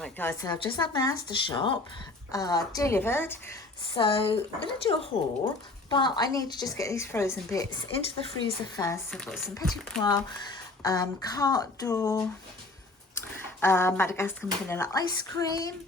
Right guys, so I've just had my Asda shop delivered, so I'm going to do a haul, but I need to just get these frozen bits into the freezer first. So I've got some petit pois, carte d'or, Madagascar vanilla ice cream,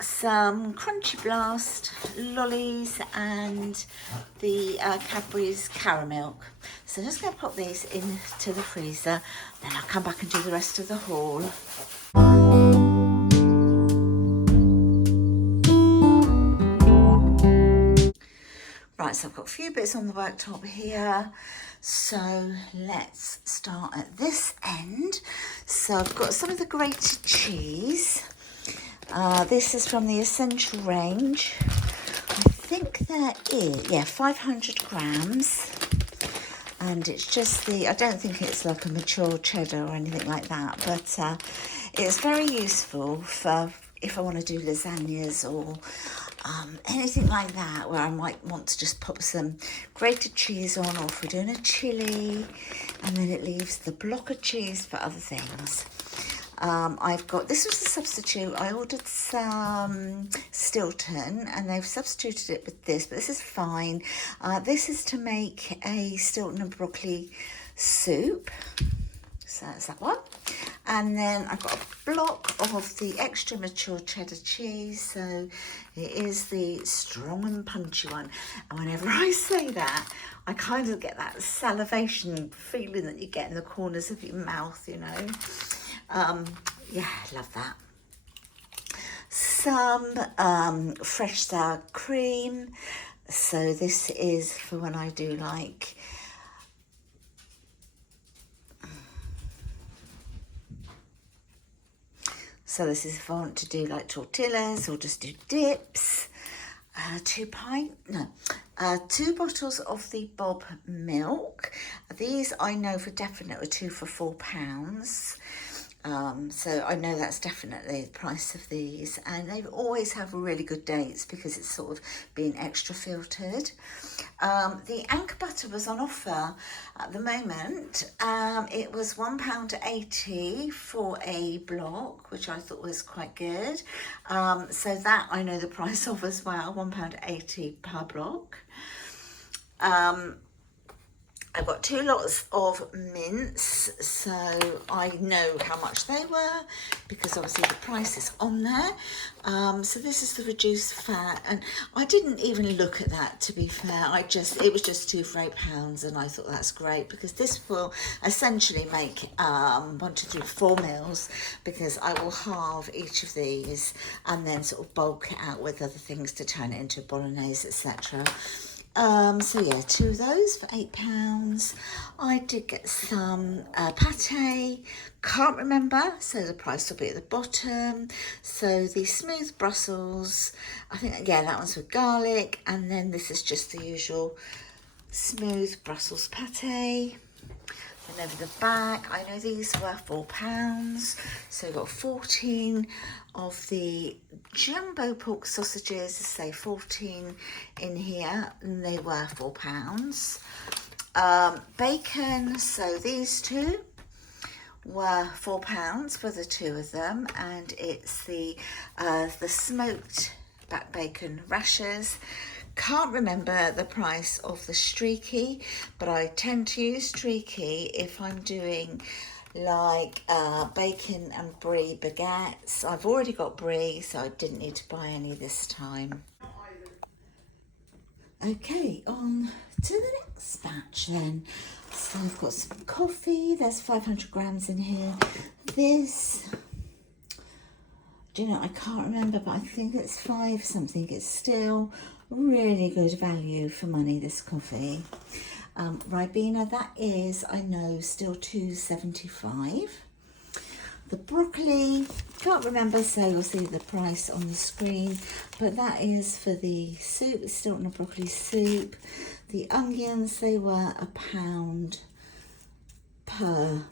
some Crunchy Blast lollies, and the Cadbury's caramel. So I'm just going to pop these into the freezer, then I'll come back and do the rest of the haul. Right, so I've got a few bits on the worktop here. So let's start at this end. So I've got some of the grated cheese. This is from the Essential range. I think there is, yeah, 500 grams. And it's just I don't think it's like a mature cheddar or anything like that, but it's very useful for if I want to do lasagnas or anything like that, where I might want to just pop some grated cheese on, or if we're doing a chili, and then it leaves the block of cheese for other things. I've got, this was a substitute. I ordered some Stilton and they've substituted it with this, but this is fine. This is to make a Stilton and broccoli soup. So that's that one. And then I've got a block of the extra mature cheddar cheese. So it is the strong and punchy one. And whenever I say that, I kind of get that salivation feeling that you get in the corners of your mouth, you know. Yeah, love that. Some fresh sour cream. So this is for when I do like so this is if I want to do like tortillas or just do dips. 2 bottles of the Bob milk. These I know for definite are 2 for £4. So I know that's definitely the price of these, and they always have really good dates because it's sort of being extra filtered. The Anchor butter was on offer at the moment. It was £1.80 for a block, which I thought was quite good. So that I know the price of as well, £1.80 per block. I've got 2 lots of mince, so I know how much they were because obviously the price is on there. So this is the reduced fat, and I didn't even look at that, to be fair. It was just 2 for £8, and I thought that's great because this will essentially make 1, 2, 3, 4 meals, because I will halve each of these and then sort of bulk it out with other things to turn it into bolognese, etc. So yeah, 2 of those for £8. I did get some pate, can't remember, so the price will be at the bottom. So the smooth Brussels, I think, yeah, that one's with garlic, and then this is just the usual smooth Brussels pate. And over the back, I know these were £4, so we've got 14 of the jumbo pork sausages, say 14 in here, and they were £4. Bacon, so these 2 were £4 for the 2 of them, and it's the smoked back bacon rashers. Can't remember the price of the streaky, but I tend to use streaky if I'm doing like bacon and brie baguettes. I've already got brie, so I didn't need to buy any this time. Okay, on to the next batch then. So I've got some coffee. There's 500 grams in here. This, do you know, I can't remember, but I think it's 5 something. It's still really good value for money, this coffee. Ribena, that is, I know, still £2.75. The broccoli, can't remember, so you'll see the price on the screen, but that is for the soup. It's still in a broccoli soup. The onions, they were £1 per,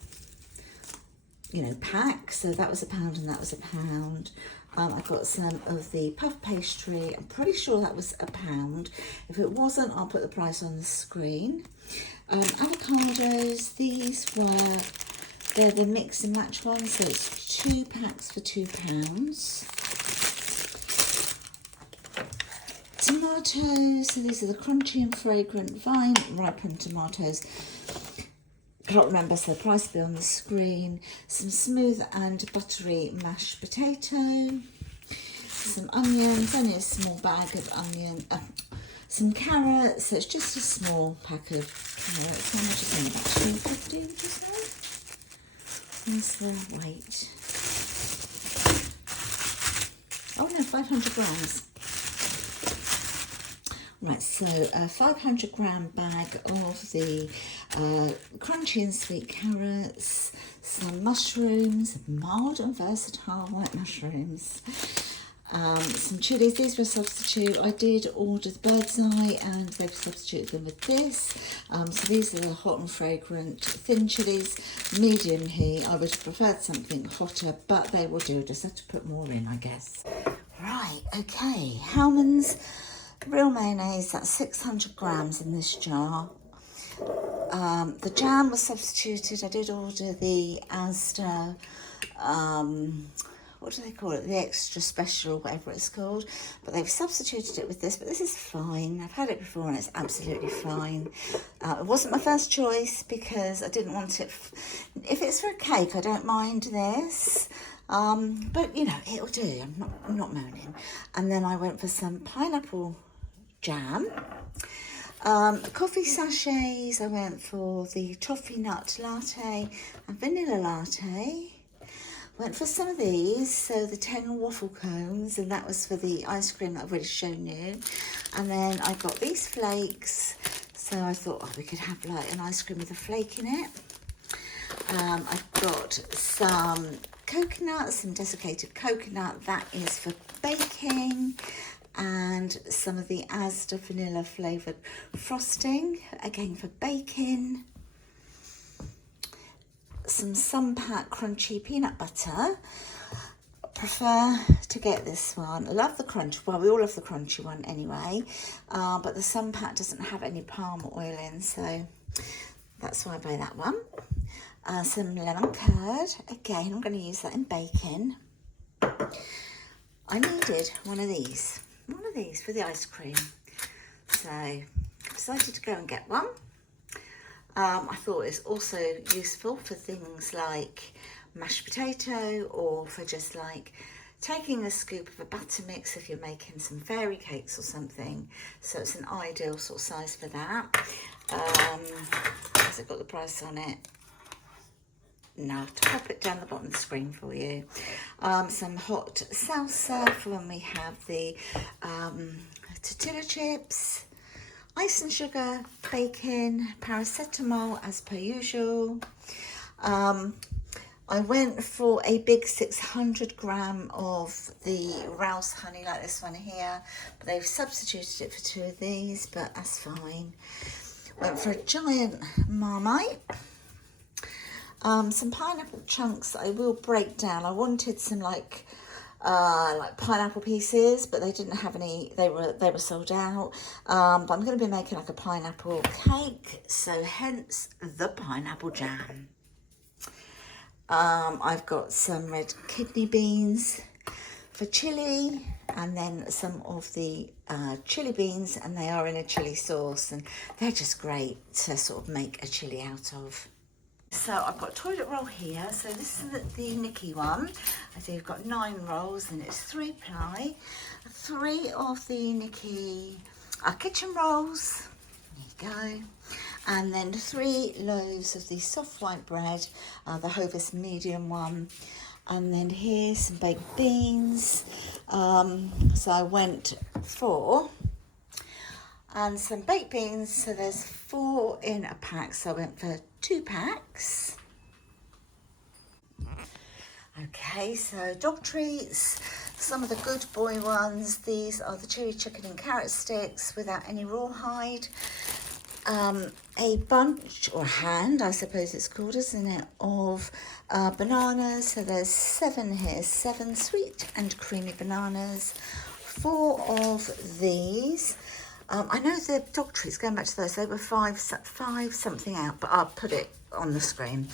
pack, so that was £1 and that was £1. I got some of the puff pastry. I'm pretty sure that was £1. If it wasn't, I'll put the price on the screen. Avocados, these were They're the mix and match ones, so it's 2 packs for £2. Tomatoes, so these are the crunchy and fragrant vine ripened tomatoes. Can't remember, so the price will be on the screen. Some smooth and buttery mashed potato. Some onions, only a small bag of onion. Some carrots, so it's just a small pack of carrots. How much is in about 250, would you say? Where's the weight? Oh no, 500 grams. Right, so a 500 gram bag of the crunchy and sweet carrots, some mushrooms, mild and versatile white mushrooms, some chilies. These were a substitute. I did order the bird's eye and they've substituted them with this. So these are the hot and fragrant thin chilies, medium heat. I would have preferred something hotter, but they will do. Just have to put more in, I guess. Right, okay, Hellmann's real mayonnaise, that's 600 grams in this jar. The jam was substituted. I did order the Asda, what do they call it? The extra special, whatever it's called. But they've substituted it with this, but this is fine. I've had it before and it's absolutely fine. It wasn't my first choice because I didn't want it. If it's for a cake, I don't mind this. But you know, it'll do. I'm not moaning. And then I went for some pineapple jam. Coffee sachets, I went for the toffee nut latte and vanilla latte. Went for some of these, so the 10 waffle cones, and that was for the ice cream that I've already shown you. And then I got these flakes, so I thought, oh, we could have like an ice cream with a flake in it. I've got some coconut, some desiccated coconut, that is for baking. And some of the Asda vanilla flavoured frosting, again for baking. Some Sunpat crunchy peanut butter. I prefer to get this one. I love the crunch. Well, we all love the crunchy one anyway. But the Sunpat doesn't have any palm oil in, so that's why I buy that one. Some lemon curd. Again, I'm going to use that in baking. I needed one of these for the ice cream, so I decided to go and get one. I thought it's also useful for things like mashed potato, or for just like taking a scoop of a batter mix if you're making some fairy cakes or something. So it's an ideal sort of size for that. Has it got the price on it? No, to pop it down the bottom of the screen for you. Some hot salsa for when we have the tortilla chips, ice and sugar, bacon, paracetamol as per usual. I went for a big 600 gram of the Rouse honey like this one here, but they've substituted it for 2 of these, but that's fine. Went for a giant Marmite. Some pineapple chunks I will break down. I wanted some like pineapple pieces, but they didn't have any. They were sold out. But I'm going to be making like a pineapple cake, so hence the pineapple jam. I've got some red kidney beans for chili, and then some of the chili beans, and they are in a chili sauce, and they're just great to sort of make a chili out of. So I've got a toilet roll here. So this is the Nikki one. I think you've got 9 rolls and it's 3 ply. 3 of the Nikki kitchen rolls. There you go. And then 3 loaves of the soft white bread, the Hovis medium one. And then here's some baked beans. So I went for and some baked beans. So there's 4 in a pack. So I went for 2 packs. Okay, so dog treats, some of the good boy ones. These are the chili chicken and carrot sticks without any rawhide. A bunch, or hand, I suppose it's called, isn't it, of bananas. So there's 7 here, 7 sweet and creamy bananas. 4 of these. I know the dog treats, going back to those, they were five something out, but I'll put it on the screen.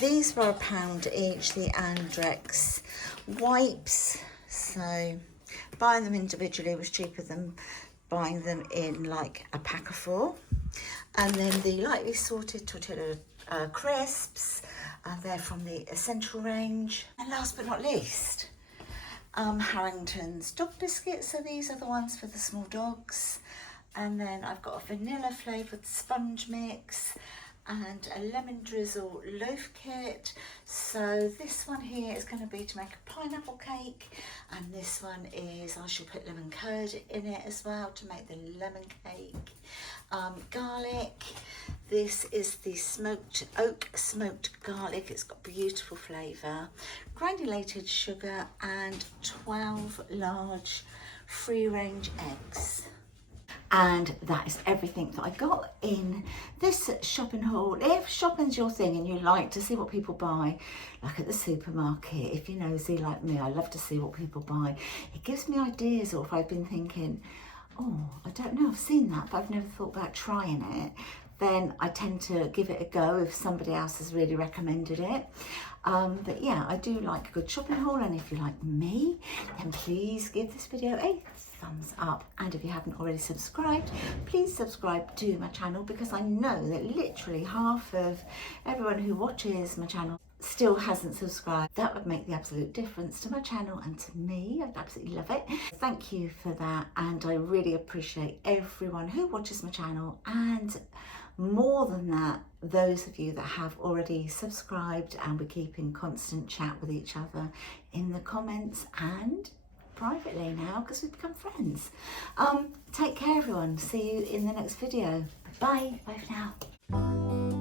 These were £1 each, the Andrex wipes. So buying them individually was cheaper than buying them in like a pack of 4. And then the lightly sorted tortilla crisps, they're from the Essential range. And last but not least, Harrington's dog biscuits. So these are the ones for the small dogs. And then I've got a vanilla flavoured sponge mix and a lemon drizzle loaf kit. So this one here is going to be to make a pineapple cake, and this one is I shall put lemon curd in it as well to make the lemon cake. Garlic, this is the oak smoked garlic. It's got beautiful flavour. Granulated sugar and 12 large free range eggs. And that is everything that I got in this shopping haul. If shopping's your thing and you like to see what people buy, like at the supermarket, if you're nosy like me, I love to see what people buy. It gives me ideas, or if I've been thinking, oh, I don't know, I've seen that, but I've never thought about trying it, then I tend to give it a go if somebody else has really recommended it. But yeah, I do like a good shopping haul, and if you like me, then please give this video a thumbs up, and if you haven't already subscribed, please subscribe to my channel, because I know that literally half of everyone who watches my channel still hasn't subscribed. That would make the absolute difference to my channel and to me. I'd absolutely love it. Thank you for that, and I really appreciate everyone who watches my channel, and more than that, those of you that have already subscribed, and we keep in constant chat with each other in the comments and privately now, because we've become friends. Take care everyone, see you in the next video. Bye for now.